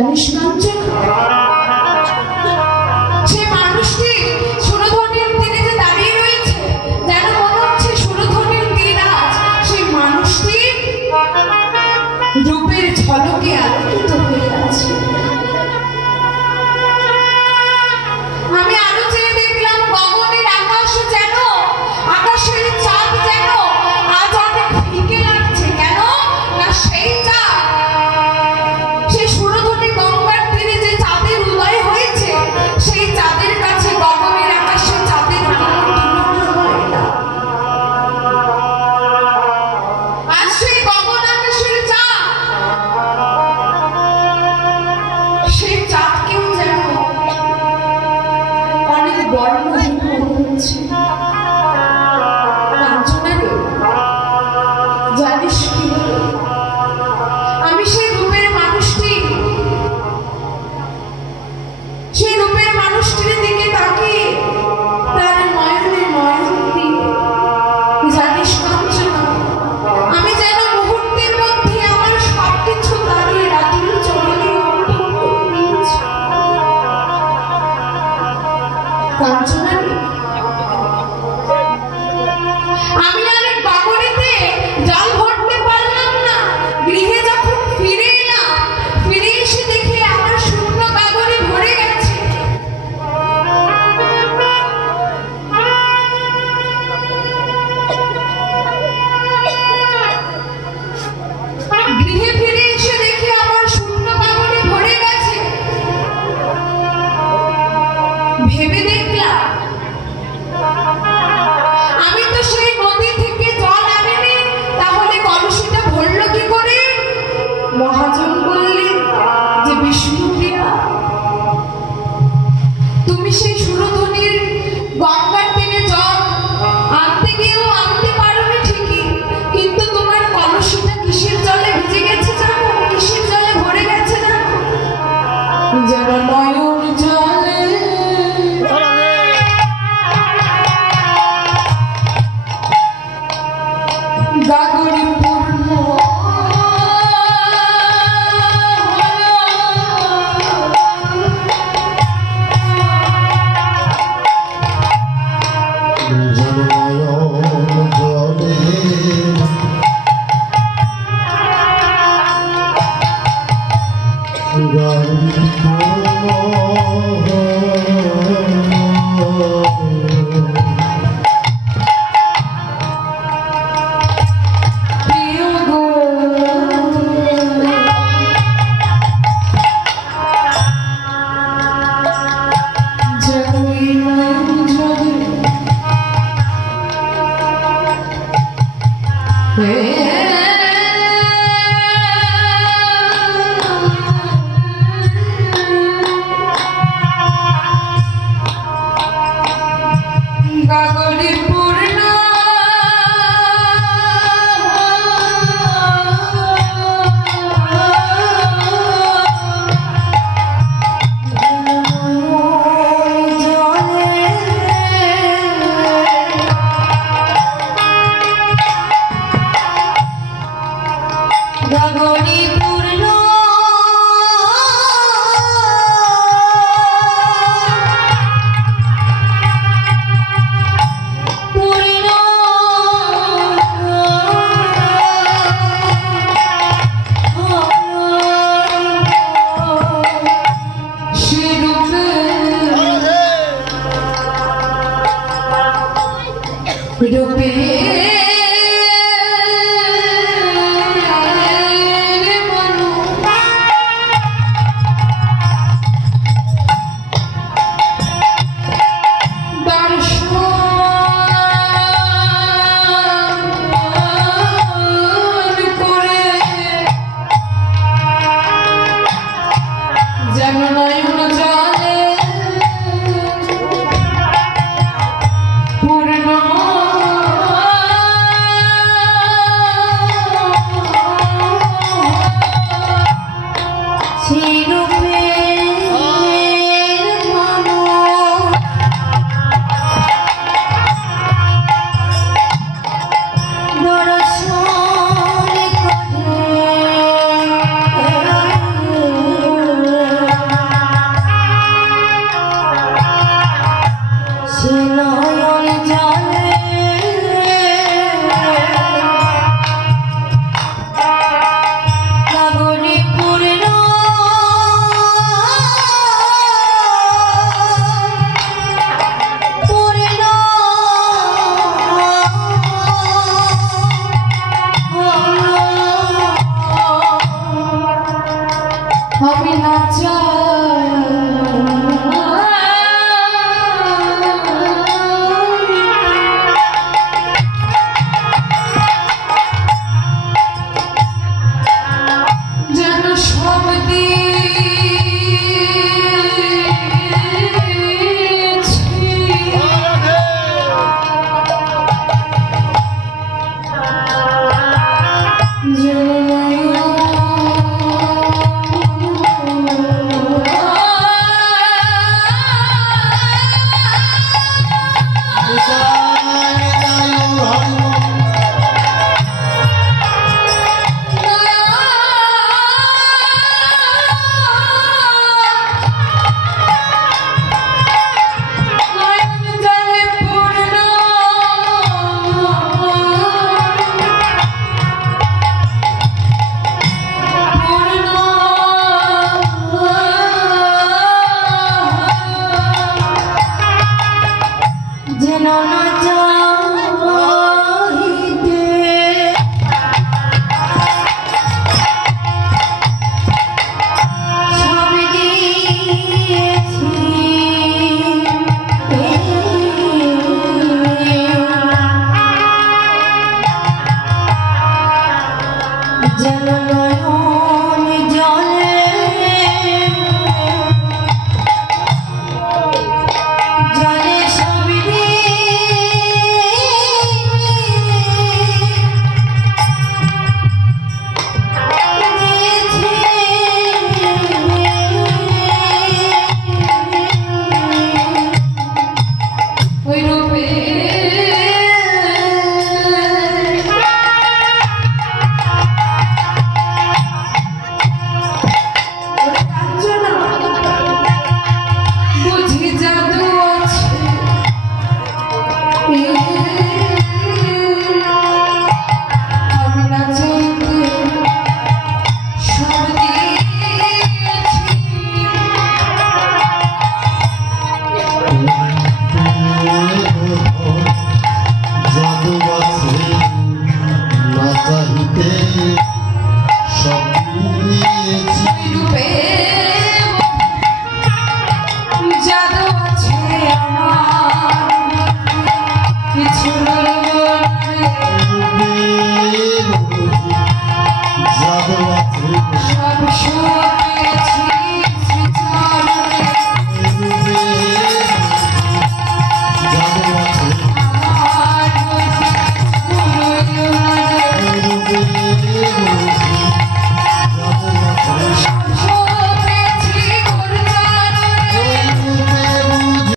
জানিস কাঞ্চন, সে মানুষটি সুরধনির তীরে যে দাঁড়িয়ে রয়েছে, যেন মনে হচ্ছে সুরধনির তীর আজ সেই মানুষটি রূপের ঝলকে আলোকিত হয়ে আছে। আমি আলো চেয়ে দেখলাম গগনের আকাশ, যেন আকাশের চাঁদ যেন আজ অনেক ফিকে লাগছে। কেন না সেই চাঁদ, সেই সুরধনী গঙ্গার তীরে যে চাঁদের উদয় হয়েছে, সেই চাঁদের কাছে গগনের আকাশে চাঁদের তুলনা হয় না। আজ সেই গগন আকাশের চাঁদ, সেই চাঁদকেও যেন অনেক বর্ণহীন মনে হচ্ছে। কাঞ্চনারে, জানিস কি হলো? আমি সেই রূপের মানুষটি, সেই রূপের মানুষটির দিকে তাকিয়ে তার নয়নে নয়ন দিয়ে, জানিস কাঞ্চনা, আমি যেন মুহূর্তের মধ্যে আমার সবকিছু দাঁড়িয়ে রাতুল চরণে অর্পণ করে দিয়েছি। কাঞ্চনারে, আমি আর গগনেতে জল ভরতে পারলাম না। গৃহে যখন ফিরে এলাম, ফিরে এসে দেখে আমার শূন্য গগনে ভরে গেছে। গৃহে ফিরে এসে দেখে আমার শূন্য গগনে ভরে গেছে। ভেবে দেখলাম, আমি তো সেই নদী থেকে জল আনিনি, তাহলে কলসিটা ভরল কি করে? মহাজন বললেন যে বিষ্ণুপ্রিয়া, তুমি সেই সুরধনির গঙ্গার তীরে জল আনতে গিয়েও আনতে পারোনি ঠিকই, কিন্তু তোমার কলসিটা কিসের জলে ভিজে গেছে জানো? কিসের জলে ভরে গেছে জানো? যেন নয়ন জলে গাগরি পূর্ণ পূর্ণ Oh